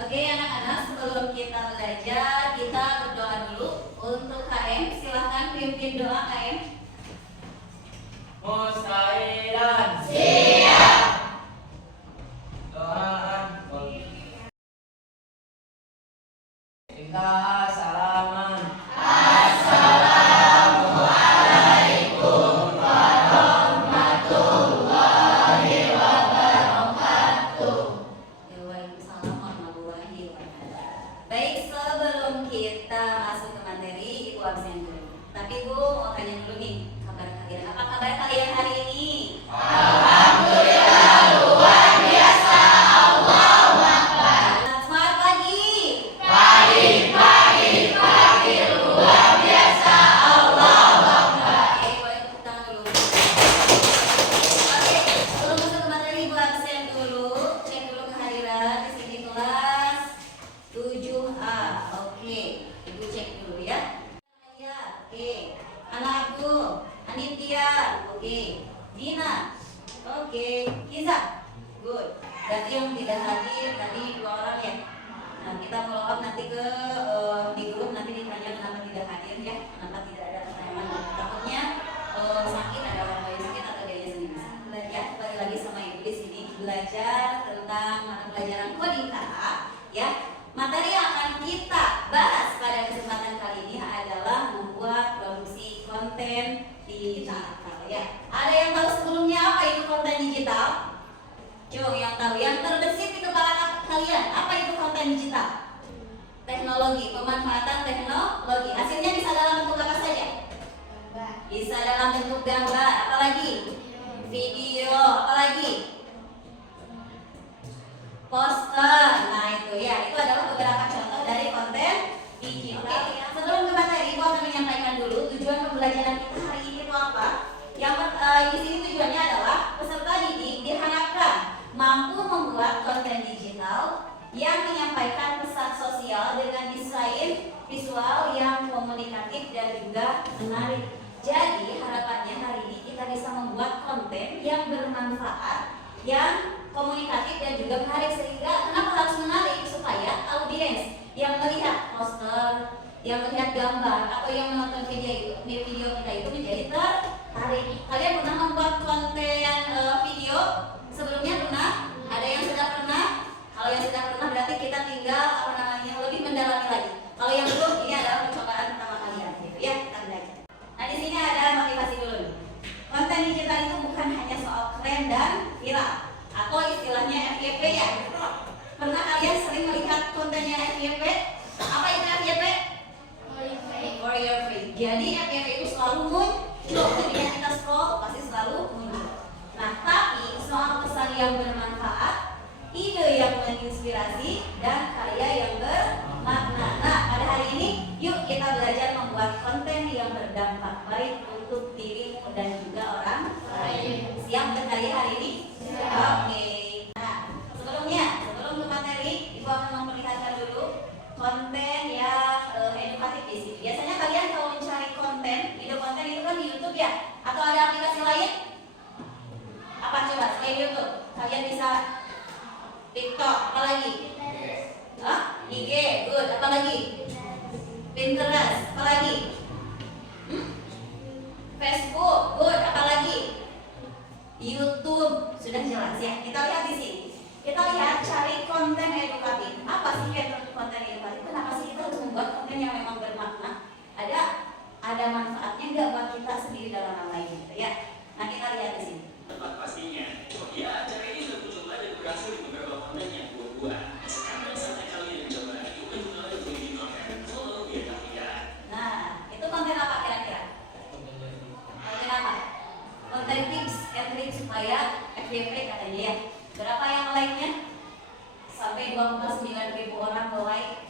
Oke anak-anak, sebelum kita belajar, kita berdoa dulu. Untuk KM, silahkan pimpin doa KM. Mustailan. Siap. Doaan. Kita salaman. Assalamualaikum warahmatullahi wabarakatuh. Waalaikumsalam warahmatullahi wabarakatuh. Baik, sebelum kita masuk ke materi, Ibu absen dulu. Tapi Ibu mau tanya dulu nih, kabar kalian. Apa kabar kalian hari ini? Alhamdulillah luar biasa. Allahu Akbar. Selamat pagi. Pagi luar biasa. Allahu Akbar. Oke, boleh tepuk tangan dulu. Oke, sebelum masuk ke materi, Ibu absen dulu. Cek dulu kehadiran di sini kelas 7A. Oke, Ibu cek dulu ya. Ya, oke. Anak aku, Anindya, oke. Dina, oke. Kiza, good. Berarti yang tidak hadir tadi 2 orang ya. Nah, kita follow up nanti ke di grup, nanti ditanya kenapa tidak hadir ya, kenapa tidak ada keterangan. Takutnya sakit, ada orang lain sakit atau dia sendiri. Belajar kembali lagi sama Ibu di sini belajar tentang mata pelajaran coding kata ya. Materi yang akan kita bahas pada kesempatan kali ini adalah membuat produksi konten digital ya. Ada yang tahu sebelumnya apa itu konten digital? Coba yang tahu, yang terbesit di kepala kalian, apa itu konten digital? Teknologi, pemanfaatan teknologi. Hasilnya bisa dalam bentuk apa saja? Bisa dalam bentuk gambar, apalagi? Video, apalagi? Poster. Nah itu ya, itu adalah beberapa contoh dari konten digital. Oke, sebelum ke materi, Ibu akan menyampaikan dulu tujuan pembelajaran kita hari ini itu apa. Yang di sini tujuannya adalah peserta didik diharapkan mampu membuat konten digital yang menyampaikan pesan sosial dengan desain visual yang komunikatif dan juga menarik. Jadi harapannya hari ini kita bisa membuat konten yang bermanfaat, yang komunikatif dan juga menarik. Sehingga kenapa harus menarik? Supaya audiens yang melihat poster, yang melihat gambar atau yang menonton video kita itu menjadi tertarik. Kalian pernah membuat konten video sebelumnya? Pernah? Ada yang sudah pernah? Kalau yang sudah pernah berarti kita tinggal lebih mendalami lagi. Kalau yang belum, ini adalah percobaan pertama kalian gitu ya, kita belajar. Nah di sini ada motivasi dulu nih. Konten digital itu bukan hanya soal keren dan viral atau istilahnya FYP ya. Pernah kalian sering melihat kontennya FYP? Apa itu FYP? For your free. Jadi FYP itu selalu muncul ketika kita scroll, pasti selalu muncul. Nah tapi soal pesan yang bermanfaat, ide yang menginspirasi, dan karya yang bermakna. Nah pada hari ini yuk kita belajar membuat konten yang berdampak baik untuk dirimu dan juga orang lain. Siap berkarya hari ini? Oke. Nah, sebelum ke materi, Ibu akan memperlihatkan dulu konten yang edukatif di sini. Biasanya kalian kalau mencari konten, video konten itu kan di YouTube ya? Atau ada aplikasi lain? Apa coba selain YouTube? Kalian bisa TikTok, apa lagi? IG, good. Apa lagi? Pinterest, apa lagi? Facebook, good. Apa lagi? YouTube, sudah jelas ya. Kita lihat di sini. Kita lihat cari konten edukatif. Apa sih konten edukatif? Kenapa sih kita harus membuat konten yang memang bermakna? Ada manfaatnya nggak buat kita sendiri dalam hal lain gitu ya? Nah kita lihat di sini. Tempat pastinya. Ya, acara ini sudah coba dan berhasil di beberapa konten yang gue buat. Sekarang saatnya kalian coba. Itu juga ada di konten. Oh, biar kalian. Nah, itu konten apa kira-kira? Konten apa? Konten tips and trik supaya FYP katanya ya. Berapa yang like-nya? Sampai 2,9 ribu orang like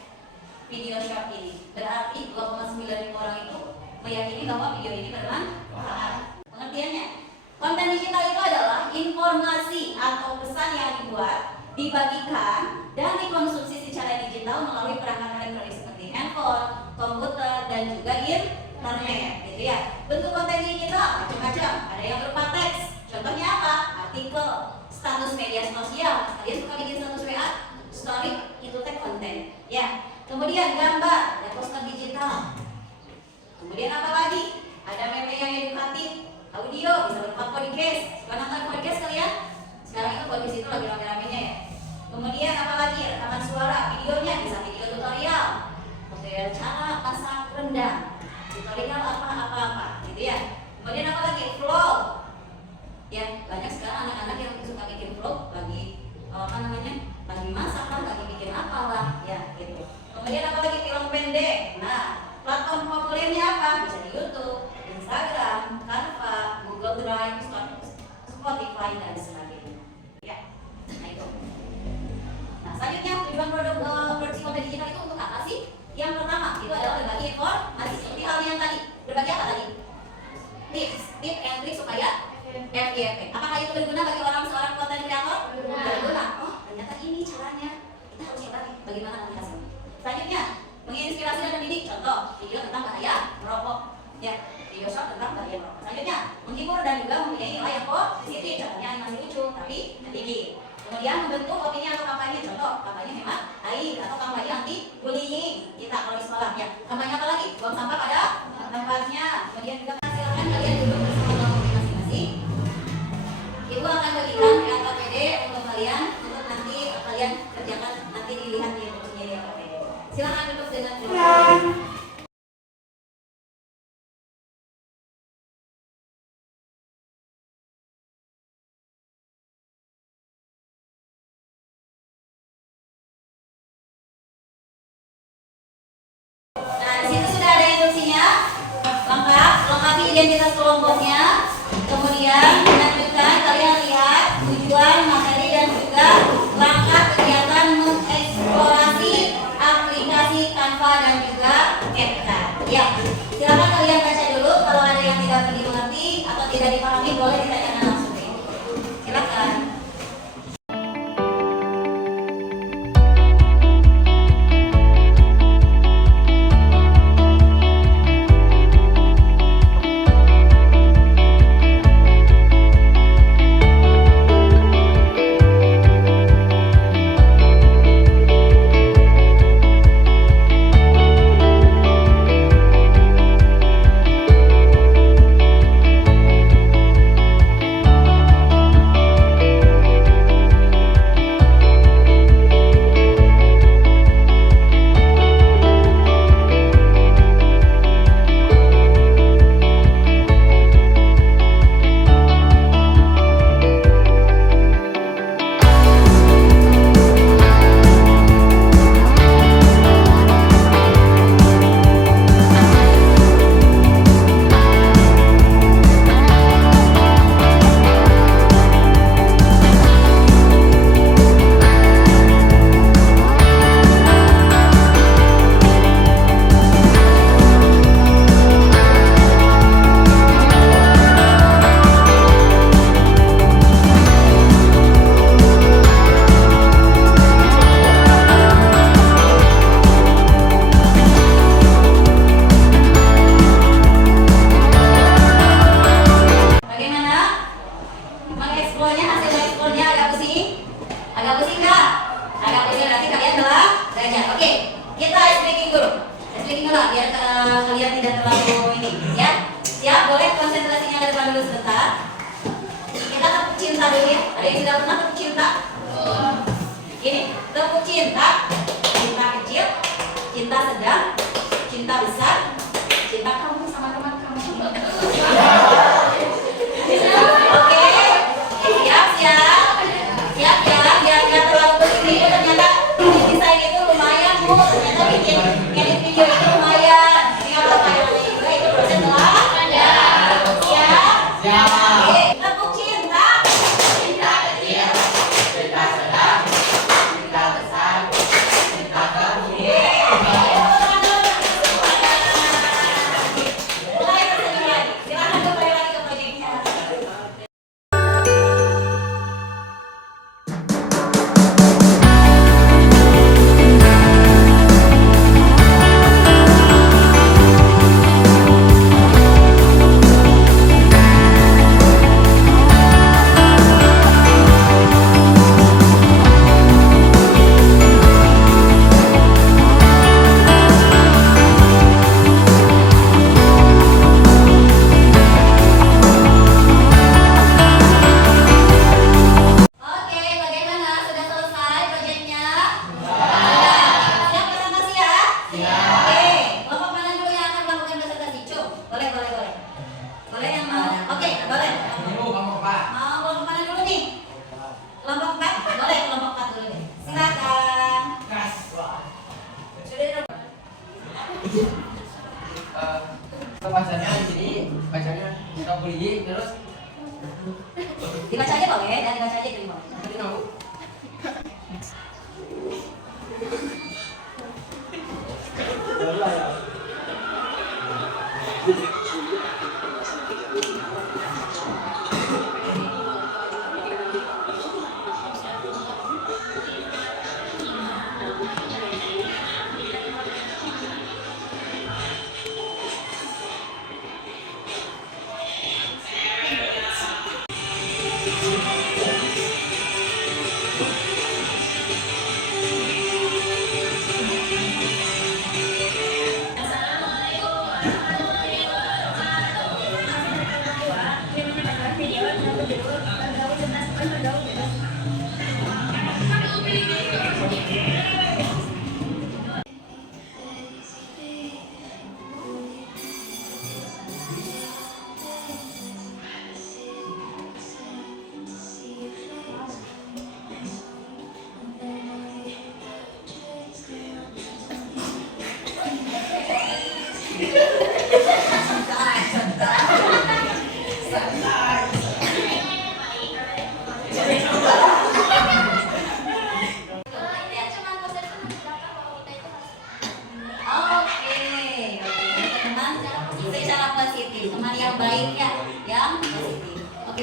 video short ini. Berarti 2,9 ribu orang itu meyakini bahwa video ini bermanfaat. Pengertiannya? Konten digital itu adalah informasi atau pesan yang dibuat, dibagikan, dan dikonsumsi secara digital melalui perangkat elektronik seperti handphone, komputer, dan juga internet gitu ya. Bentuk konten digital macam-macam. Ada yang berupa teks. Contohnya apa? Artikel, status media sosial. Kalian suka bikin status WA, story, itu teks Selanjutnya tujuan produksi konten digital itu untuk apa sih? Yang pertama itu adalah berbagi informasi seperti halnya yang tadi. Berbagi apa tadi? Tips and trik supaya FYP. Apakah itu berguna bagi seorang konten kreator? Berguna. Oh, ternyata ini caranya. Kita harus coba nih bagaimana nanti hasilnya. Selanjutnya, menginspirasi dan mendidik. Contoh, video tentang bahaya merokok. Ya, video short tentang bahaya merokok. Selanjutnya, menghibur dan juga mempunyai nilai yang positif. Contohnya animasi lucu tapi mendidik. Kemudian membentuk opini atau kampanye. Contoh, kampanye hemat air atau kampanye anti bullying. Kita kalau di sekolah ya. Kampanye apa lagi? Buang sampah pada tempatnya. Kemudian juga silakan kalian duduk bersama masing-masing. Ibu akan bagikan KPD untuk kalian untuk nanti kalian kerjakan, nanti dilihat di bentuknya di KPD. Silakan duduk dengan Nah, di situ sudah ada instruksinya. Lengkapi identitas kelompoknya. Kemudian lanjutkan, kalian lihat tujuan, materi dan juga langkah kegiatan mengeksplorasi aplikasi Canva dan juga CapCut. Ya, silakan kalian baca dulu. Kalau ada yang tidak mengerti atau tidak dipahami, boleh ditanyakan langsung. Silakan.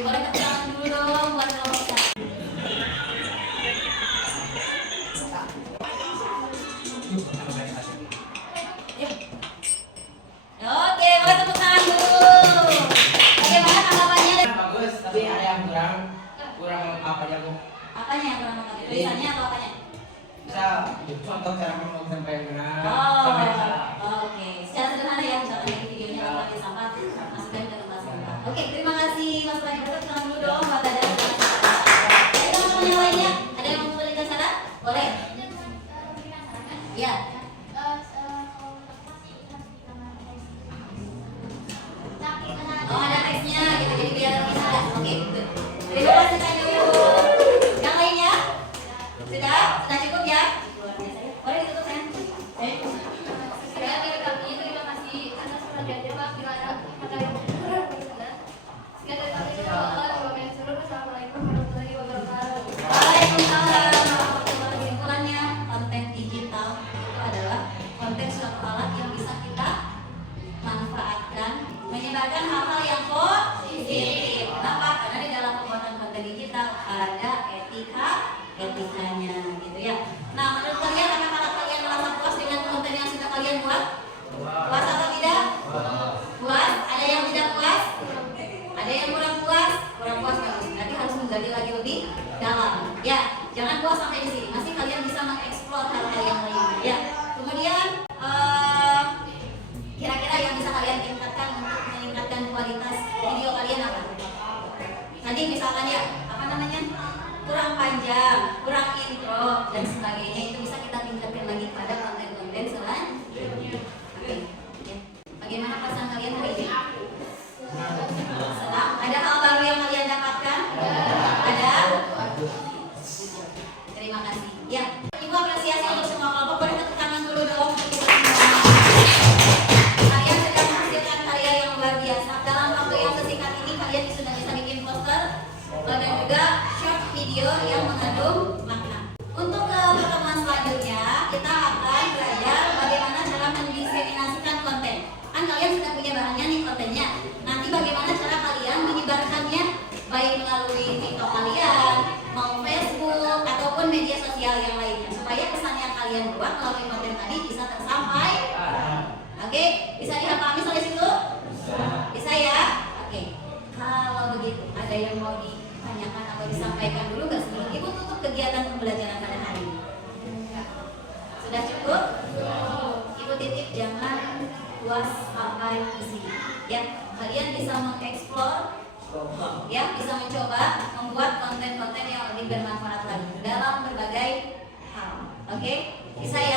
boleh tepuk tangan dulu dong buat kelompok kita. Oke, boleh tepuk tangan dulu. Bagaimana tanggapannya? Bagus, tapi ada yang kurang apa aja Bu? Apanya yang kurang lengkap? Tulisannya atau apanya? Bisa contoh cara ngomong sampai benar, Oh, sampai salah. oke. Secara sederhana ya, misalkan di videonya kalau ada sampah, masukkan ke tempat sampah. Oke, terima kasih Mas Fadil. Tepuk tangan dulu dong buat Ada. Ada teman-teman yang lainnya? Ada yang mau memberikan saran? Boleh. Iya. Oh, ada teksnya gitu, jadi biar lebih jelas. Oke, good. Terima kasih Kak Yu. Yang lainnya? Sudah? Sudah cukup ya? Luar biasa ya. Boleh ditutup kan? Terima kasih atas perhatiannya Pak. Bila ada kata yang kurang berkenan, sekali lagi Assalamualaikum warahmatullahi wabarakatuh. Waalaikumsalam warahmatullahi wabarakatuh. Kesimpulannya, konten digital itu adalah konten suatu alat yang bisa kita manfaatkan, menyebarkan hal-hal yang positif. Kenapa? Karena di dalam pembuatan konten digital ada etikanya, gitu ya. Nah, menurut kalian, apakah kalian merasa puas dengan konten yang sudah kalian buat? Puas atau tidak? Puas? Ada yang tidak puas? Ada yang kurang puas? Kurang puas bagus. Berarti harus menggali lagi lebih dalam. Ya, jangan puas sampai di sini. Masih kalian bisa mengeksplor hal-hal yang lain. Ya. Kemudian kira-kira yang bisa kalian tingkatkan untuk meningkatkan kualitas video kalian apa? Tadi misalkan ya, apa namanya? Kurang panjang, kurang intro dan sebagainya, itu bisa kita tingkatkan lagi pada konten-konten selanjutnya. Oke. Ya. Bagaimana perasaan kalian hari ini? Senang? Ada hal baru yang kalian dapatkan? Ada? Terima kasih. Ya, Ibu apresiasi untuk semua kelompok. Boleh tepuk tangan dulu dong untuk kita semua. Kalian sudah menghasilkan karya yang luar biasa. Dalam waktu yang sesingkat ini kalian sudah bisa bikin poster dan juga short video yang mengandung makna. Untuk pertemuan selanjutnya kita akan belajar bagaimana cara mendiseminasikan konten. Kan kalian sudah punya bahannya nih kontennya. Nanti bagaimana cara kalian menyebarkannya, baik melalui TikTok kalian, mau Facebook ataupun media sosial yang lainnya, supaya pesan yang kalian buat melalui konten tadi bisa tersampaikan. Oke, bisa dipahami sampai situ? Bisa ya? Oke. Kalau begitu, ada yang mau ditanyakan atau disampaikan dulu nggak sebelum Ibu tutup kegiatan pembelajaran pada hari ini? Sudah cukup? Ibu titip jangan puas sampai di sini. Ya, kalian bisa mengeksplor, ya, bisa mencoba membuat konten-konten yang lebih bermanfaat lagi dalam berbagai hal. Oke, bisa ya?